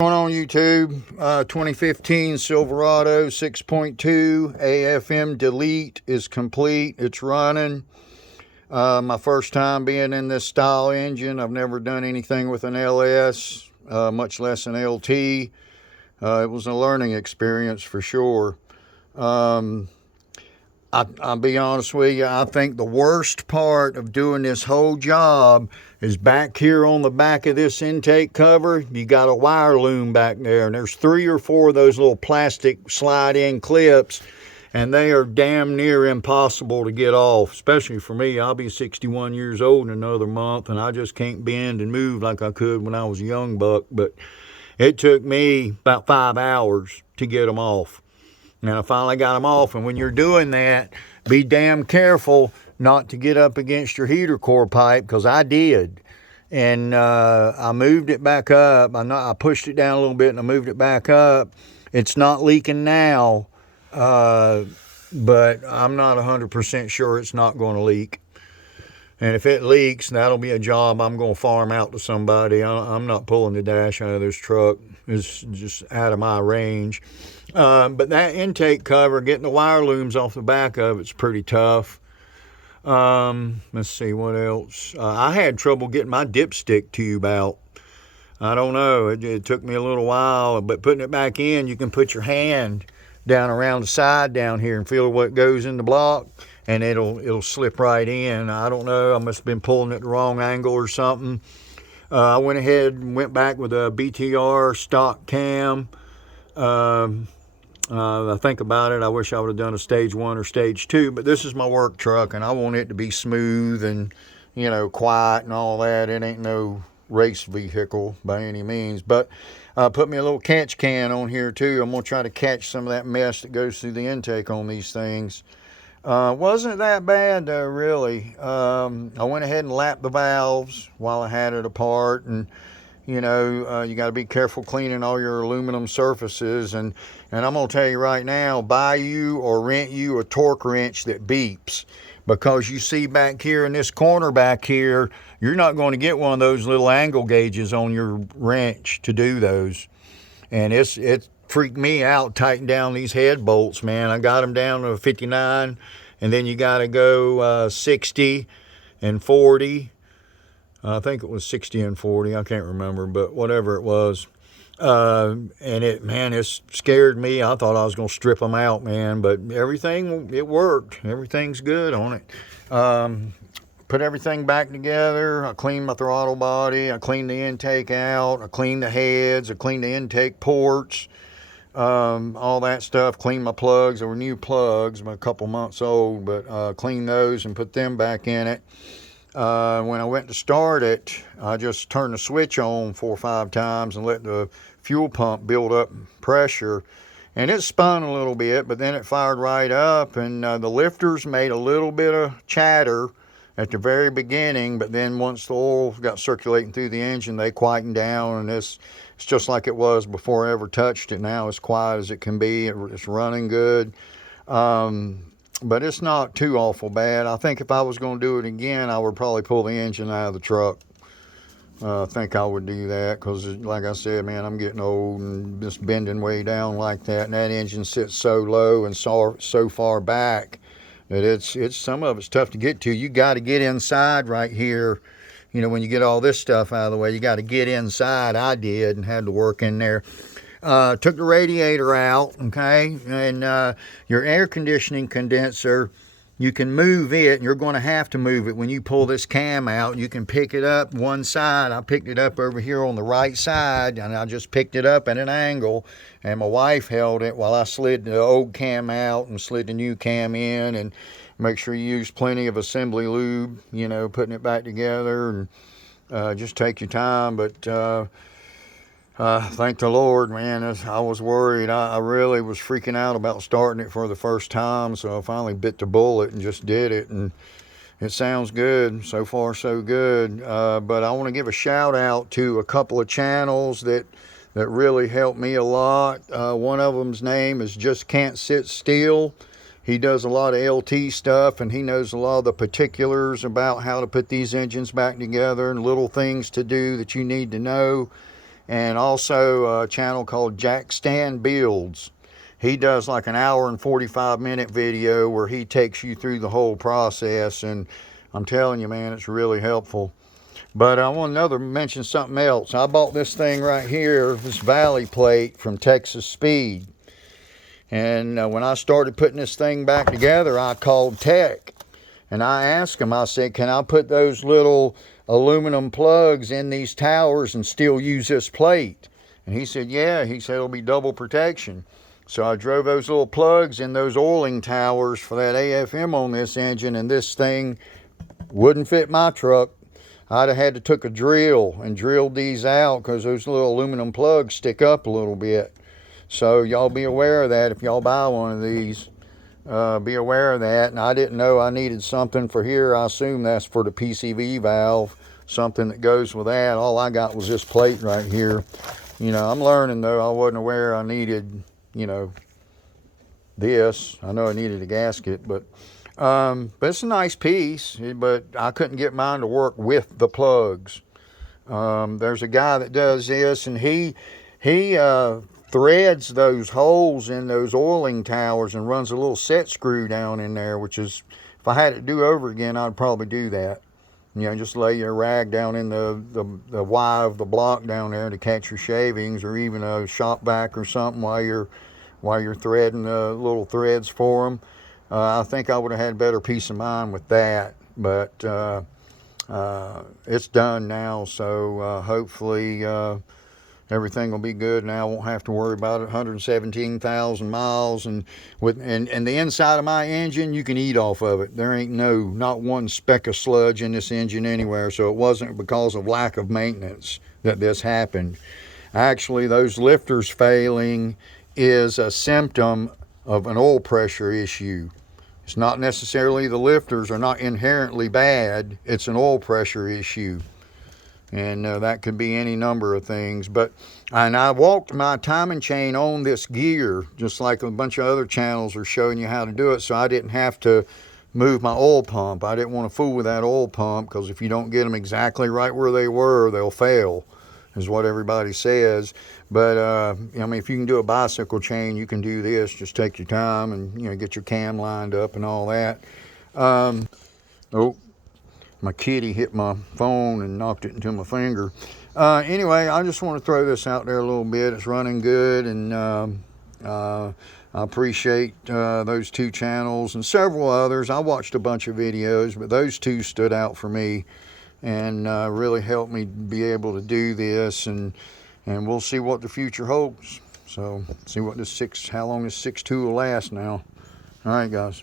Going on YouTube, 2015 Silverado 6.2 AFM delete is complete. It's running. My first time being in this style engine. I've never done anything with an LS, much less an LT. It was a learning experience for sure. I'll be honest with you, I think the worst part of doing this whole job is back here on the back of this intake cover. You got a wire loom back there, and there's 3 or 4 of those little plastic slide-in clips, and they are damn near impossible to get off, especially for me. I'll be 61 years old in another month, and I just can't bend and move like I could when I was a young buck, but it took me about 5 hours to get them off. And I finally got them off, and when you're doing that, be damn careful not to get up against your heater core pipe, because I did. And I moved it back up. I pushed it down a little bit, and I moved it back up. It's not leaking now, but I'm not 100% sure it's not going to leak. And if it leaks, that'll be a job I'm going to farm out to somebody. I'm not pulling the dash out of this truck. It's just out of my range. But that intake cover, getting the wire looms off the back of it's pretty tough. Let's see what else. I had trouble getting my dipstick tube out. I don't know. It took me a little while, but putting it back in, you can put your hand down around the side down here and feel what goes in the block, and it'll slip right in. I don't know. I must have been pulling it the wrong angle or something. I went ahead and went back with a BTR stock cam. I think about it, I wish I would have done a stage 1 or stage 2, but this is my work truck, and I want it to be smooth and, quiet and all that. It ain't no race vehicle by any means, but put me a little catch can on here too. I'm going to try to catch some of that mess that goes through the intake on these things. Wasn't that bad though, really. I went ahead and lapped the valves while I had it apart, and you got to be careful cleaning all your aluminum surfaces. And I'm going to tell you right now, buy you or rent you a torque wrench that beeps. Because you see back here in this corner back here, you're not going to get one of those little angle gauges on your wrench to do those. And it freaked me out tightening down these head bolts, man. I got them down to 59, and then you got to go 60 and 40. I think it was 60 and 40. I can't remember, but whatever it was. And it scared me. I thought I was going to strip them out, man, but it worked. Everything's good on it. Put everything back together. I cleaned my throttle body. I cleaned the intake out. I cleaned the heads. I cleaned the intake ports. All that stuff. Cleaned my plugs. They were new plugs, a couple months old, but cleaned those and put them back in it. When I went to start it, I just turned the switch on 4 or 5 times and let the fuel pump build up pressure, and it spun a little bit, but then it fired right up, and the lifters made a little bit of chatter at the very beginning, but then once the oil got circulating through the engine, they quietened down, and it's just like it was before I ever touched it. Now it's quiet as it can be. It's running good. But it's not too awful bad. I think if I was going to do it again, I would probably pull the engine out of the truck. I think I would do that because, like I said, man, I'm getting old and just bending way down like that. And that engine sits so low and so far back that it's some of it's tough to get to. You got to get inside right here. When you get all this stuff out of the way, you got to get inside. I did and had to work in there. Took the radiator out, okay, and your air conditioning condenser, you can move it, and you're going to have to move it when you pull this cam out. You can pick it up one side. I picked it up over here on the right side, and I just picked it up at an angle, and my wife held it while I slid the old cam out and slid the new cam in, and make sure you use plenty of assembly lube, putting it back together, and just take your time, but thank the Lord, man. I was worried. I really was freaking out about starting it for the first time, so I finally bit the bullet and just did it, and it sounds good. So far, so good. But I want to give a shout out to a couple of channels that really helped me a lot. One of them's name is Just Can't Sit Still. He does a lot of LT stuff, and he knows a lot of the particulars about how to put these engines back together and little things to do that you need to know. and also a channel called Jack Stan Builds. He does like an hour and 45-minute video where he takes you through the whole process, and I'm telling you, man, it's really helpful. But I want to mention something else. I bought this thing right here, this Valley plate from Texas Speed. And when I started putting this thing back together, I called Tech. And I asked him, I said, can I put those little aluminum plugs in these towers and still use this plate? And he said, yeah. He said, it'll be double protection. So I drove those little plugs in those oiling towers for that AFM on this engine, and this thing wouldn't fit my truck. I'd have had to took a drill and drilled these out because those little aluminum plugs stick up a little bit. So y'all be aware of that if y'all buy one of these. Be aware of that. And I didn't know I needed something for here. I assume that's for the PCV valve, something that goes with that. All I got was this plate right here. You know, I'm learning though. I wasn't aware I needed, you know, this. I know I needed a gasket, but it's a nice piece, but I couldn't get mine to work with the plugs. There's a guy that does this, and he threads those holes in those oiling towers and runs a little set screw down in there, which is, if I had it do over again, I'd probably do that. You know, just lay your rag down in the Y of the block down there to catch your shavings, or even a shop vac or something while you're threading the little threads for them. I think I would have had better peace of mind with that, but it's done now, so hopefully everything will be good now. I won't have to worry about it. 117,000 miles, and the inside of my engine, you can eat off of it. There ain't not one speck of sludge in this engine anywhere, so it wasn't because of lack of maintenance that this happened. Actually, those lifters failing is a symptom of an oil pressure issue. It's not necessarily the lifters are not inherently bad. It's an oil pressure issue. And that could be any number of things. And I walked my timing chain on this gear, just like a bunch of other channels are showing you how to do it, so I didn't have to move my oil pump. I didn't want to fool with that oil pump, because if you don't get them exactly right where they were, they'll fail, is what everybody says. But I mean, if you can do a bicycle chain, you can do this. Just take your time and, you know, get your cam lined up and all that. Oh, my kitty hit my phone and knocked it into my finger. Anyway, I just want to throw this out there a little bit. It's running good, and I appreciate those two channels and several others. I watched a bunch of videos, but those two stood out for me and really helped me be able to do this, and we'll see what the future holds. So see what how long this 6.2 will last now. All right, guys.